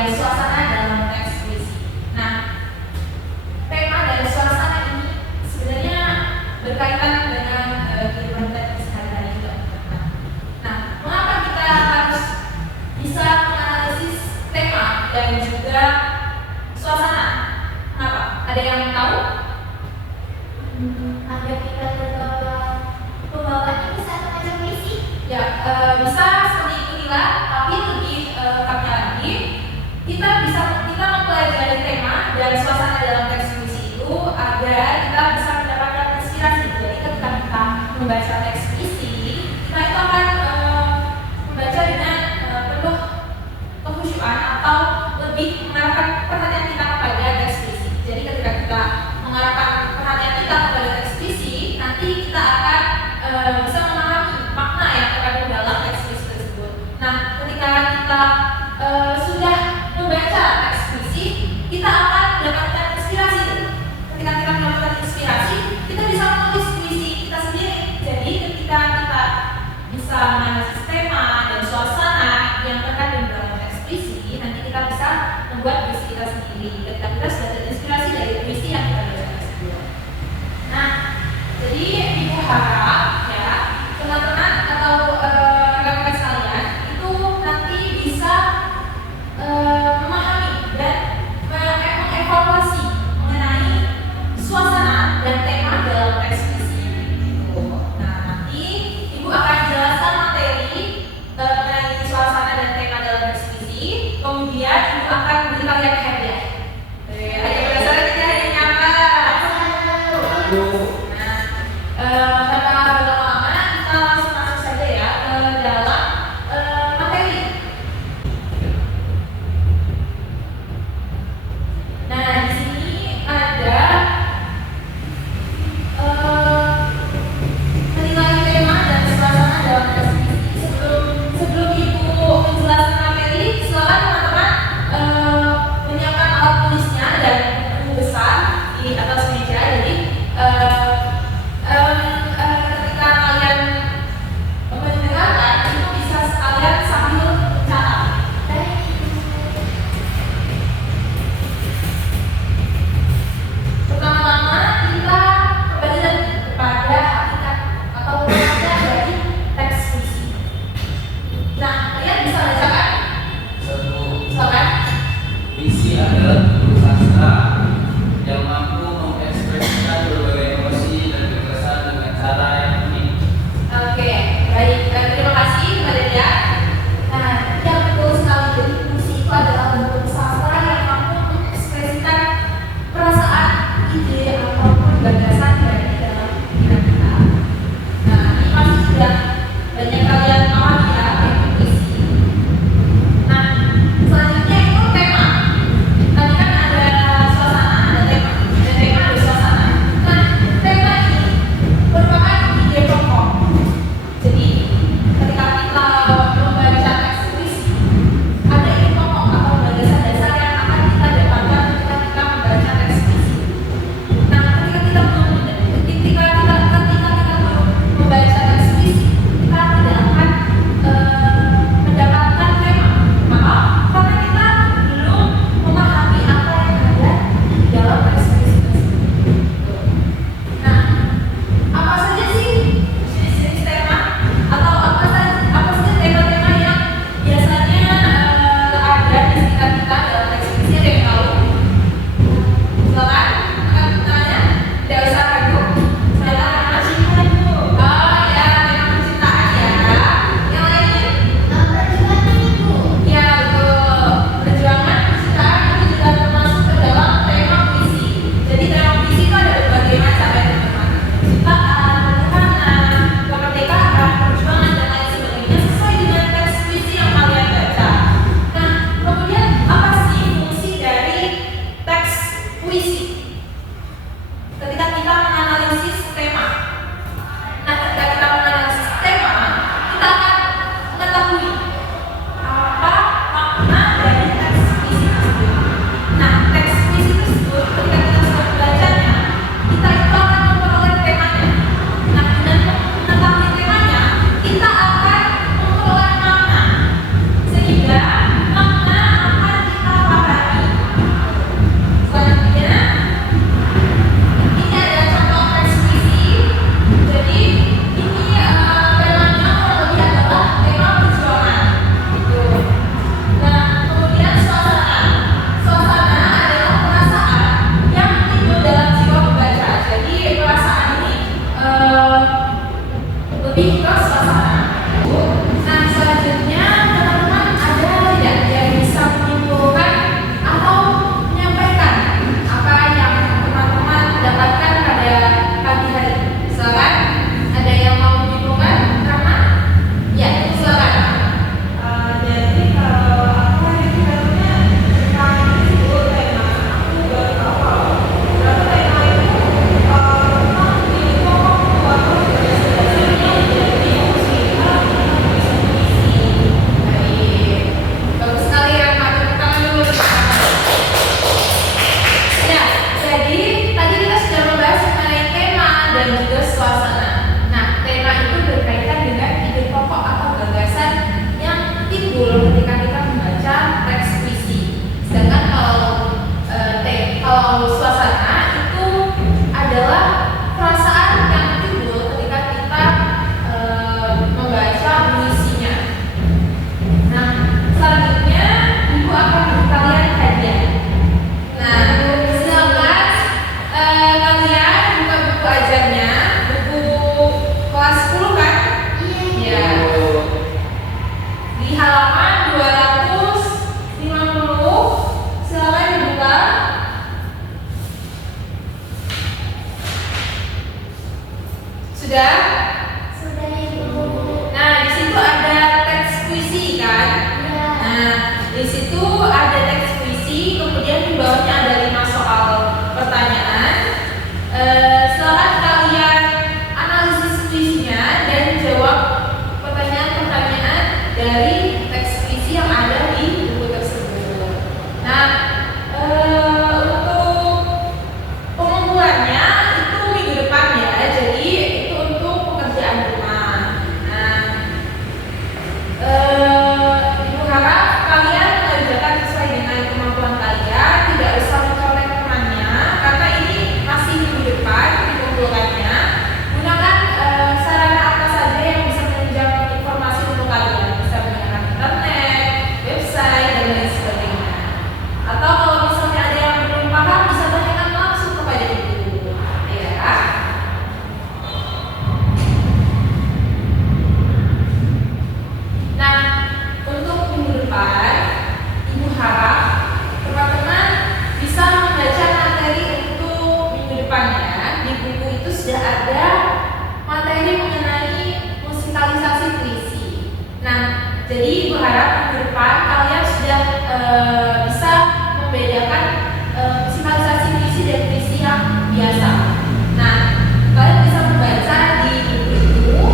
dan suasana dalam teks puisi. Nah, tema dan suasana ini sebenarnya berkaitan dengan kehidupan kita sehari-hari juga. Nah, mengapa kita harus bisa menganalisis tema dan juga suasana? Kenapa? Ada yang tahu? Agar kita pembawaan bisa membaca puisi. Ya, bisa seperti inilah, tapi lebih lengkapnya lagi, kita mempelajari tema dan suasana dalam teks puisi itu agar kita bisa mendapatkan inspirasi. Jadi ketika kita membaca teks puisi, kita itu akan membaca dengan penuh kekhusyuan atau lebih mengarahkan perhatian kita kepada teks puisi. Jadi ketika kita mengarahkan perhatian kita kepada teks puisi, nanti kita akan bisa memahami makna yang terkandung dalam teks puisi tersebut. Nah, ketika kita sudah membaca teks puisi, kita akan mendapatkan inspirasi. Ketika kita mendapatkan inspirasi, kita bisa menulis puisi kita sendiri. Jadi ketika kita bisa menganalisis tema dan suasana yang terkandung dalam teks puisi, nanti kita bisa membuat puisi kita sendiri. Ketika kita sudah terinspirasi dari puisi yang kita baca tersebut. Nah, jadi ibu harap ya teman-teman atau rekan-rekan sekalian itu nanti bisa memahami dan mengevaluasi mengenai suasana dan tema dalam teks puisi. Nah, nanti ibu akan jelaskan materi mengenai suasana dan tema dalam teks puisi. Kemudian ibu akan beri kalian hadiah. Hadiah berdasarkan tidak hadiahnya apa? Nah, tanpa berlama-lama kita langsung masuk saja ya ke dalam materi. Nah, di sini ada menilai tema dan suasana dalam teks puisi. Sebelum ibu menjelaskan materi, silakan teman-teman menyiapkan alat tulisnya dan buku besar di atas meja. Jadi ketika kalian mendengarkan itu bisa sekalian sambil mencatat. Pertama-tama kita kembali kepada hakikat atau makna dari teks puisi. Nah, kalian bisa bacakan? Silakan. Puisi adalah bentuk sastra yang mampu mengekspresikan berbagai emosi dan kekesan dengan cara yang unik. Oke, baik. Terima kasih Mbak Delia. Nah, yang betul sekali. Jadi puisi itu adalah bentuk sastra yang mampu mengekspresikan perasaan, ide ataupun gagasan dari dalam pikiran kita. Nah, ini pasti sudah banyak kalian paham ya tentang puisi. Nah, selanjutnya itu tema. Tadi kan lebih ke suasana. Nah, selanjutnya teman-teman ada tidak yang bisa menyimpulkan atau menyampaikan apa yang teman-teman dapatkan pada pagi hari ini? Silakan. Ada yang mau menyimpulkan? Karena ya, silakan. Jadi kalau aku hari ini barunya kami itu tema aku baru tahu berarti tema itu memang di pokok atau dasarnya jadi muslimah bisa mengisi. Baik. Bagus sekali ya, Pak. Tepuk tangan dulu. Ya, jadi tadi kita sudah membahas mengenai tema dan juga suasana. Nah, tema itu berkaitan dengan ide pokok atau gagasan yang timbul ketika kita membaca teks puisi. Sedangkan kalau suasana itu adalah perasaan yang timbul ketika kita membaca puisinya. Nah, selanjutnya Ibu akan beri kalian hadiah. Nah, silakan kalian buka buku ajarnya, buku kelas 10 kan? Iya. Di halaman 250, silakan dibuka. Sudah? Sudah Ibu. Nah, di situ ada teks puisi kan? Nah, di situ ada teks puisi, kemudian di bawahnya ada 5 soal pertanyaan. Silakan kalian analisis puisinya dan jawab pertanyaan-pertanyaan dari teks puisi yang ada di buku tersebut. Nah, untuk pengumpulannya itu minggu depan ya, jadi itu untuk pekerjaan rumah. Nah, Ibu harap kalian mengerjakan sesuai dengan kemampuan kalian, tidak usah mencolek temannya, karena ini masih minggu depan dikumpulkannya. Gunakan sarana apa saja yang bisa menunjang informasi untuk kalian, bisa menggunakan internet, website, dan lain sebagainya. Atau kalau misalnya ada yang belum paham, bisa tanyakan langsung kepada ibu. Ya. Nah, untuk minggu depan, Ibu harap teman-teman bisa membaca materi untuk minggu depannya. Di buku itu sudah ada materi mengenai musikalisasi puisi. Nah, jadi Ibu harap minggu depan kalian sudah bisa membedakan musikalisasi puisi dan puisi yang biasa. Nah, kalian bisa membaca di buku itu.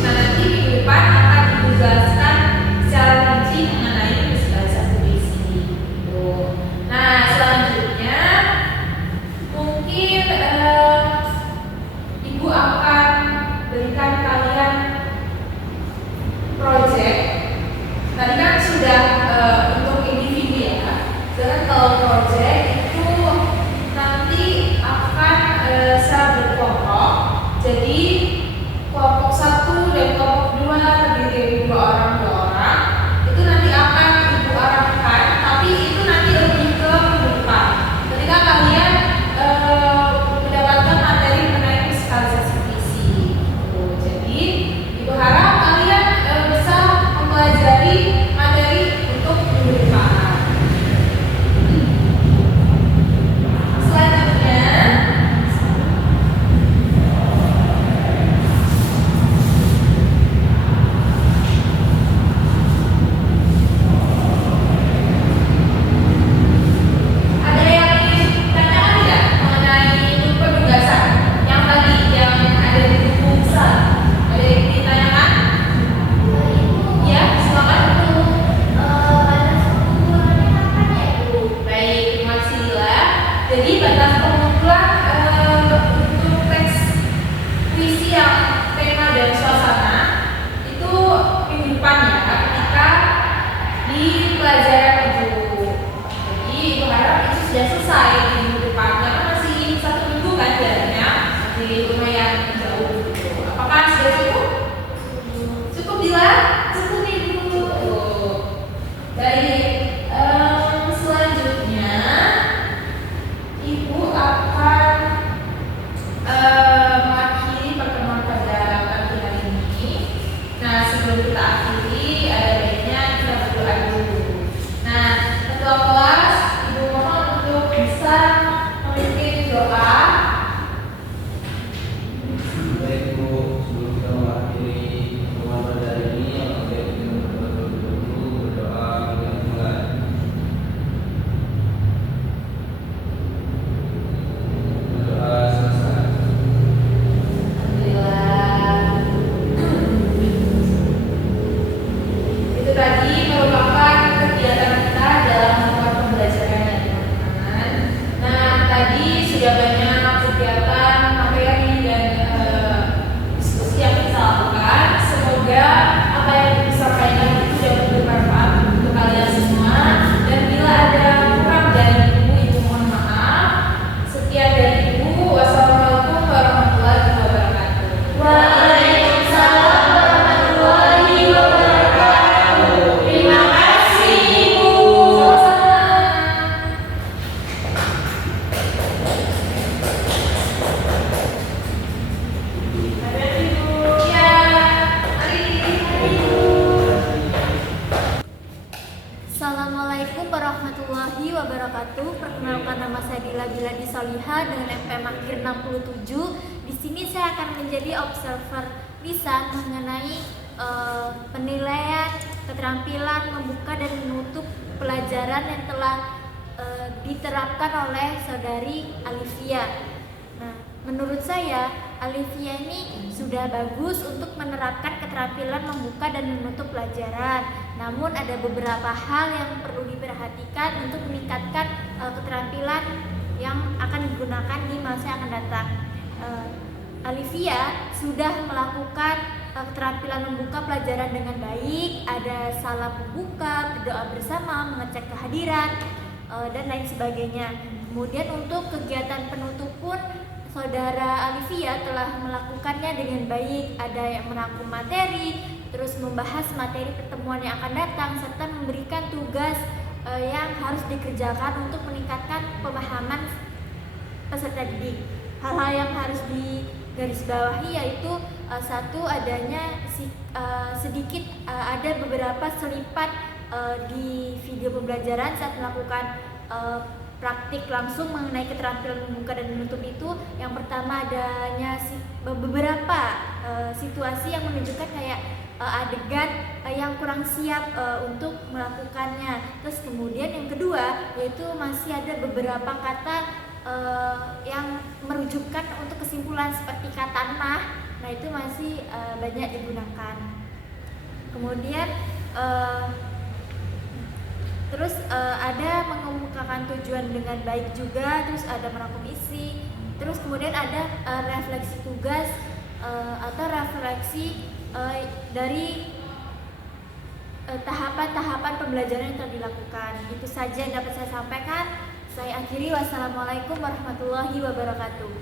Nah, nanti minggu depan akan Ibu jelaskan secara rinci mengenai musikalisasi puisi. Nah, selanjutnya mungkin Ibu akan berikan kalian project. Tadi kan sudah untuk individu ya. Sedangkan kalau project warahmatullahi wabarakatuh. Perkenalkan, nama saya Dila Biladi Solihah dengan MPM akhir 67. Di sini saya akan menjadi observer lisan mengenai penilaian keterampilan membuka dan menutup pelajaran yang telah diterapkan oleh saudari Alivia. Nah, menurut saya Alivia ini sudah bagus untuk menerapkan keterampilan membuka dan menutup pelajaran. Namun ada beberapa hal yang perlu diperhatikan untuk meningkatkan keterampilan yang akan digunakan di masa yang akan datang. Alivia sudah melakukan keterampilan membuka pelajaran dengan baik, ada salam membuka, berdoa bersama, mengecek kehadiran, dan lain sebagainya. Kemudian untuk kegiatan penutup pun saudara Alivia telah melakukannya dengan baik, ada yang merangkum materi, terus membahas materi pertemuan yang akan datang, serta memberikan tugas yang harus dikerjakan untuk meningkatkan pemahaman peserta didik. Hal-hal yang harus digarisbawahi yaitu satu, adanya sedikit ada beberapa selipan di video pembelajaran saat melakukan praktik langsung mengenai keterampilan membuka dan menutup itu. Yang pertama, adanya beberapa situasi yang menunjukkan kayak adegan yang kurang siap untuk melakukannya. Terus kemudian yang kedua yaitu masih ada beberapa kata yang merujukan untuk kesimpulan seperti kata nah. Nah, itu masih banyak digunakan. Kemudian terus ada mengemukakan tujuan dengan baik juga, terus ada merangkum isi, terus kemudian ada refleksi tugas atau refleksi dari tahapan-tahapan pembelajaran yang telah dilakukan. Itu saja yang dapat saya sampaikan. Saya akhiri, wassalamualaikum warahmatullahi wabarakatuh.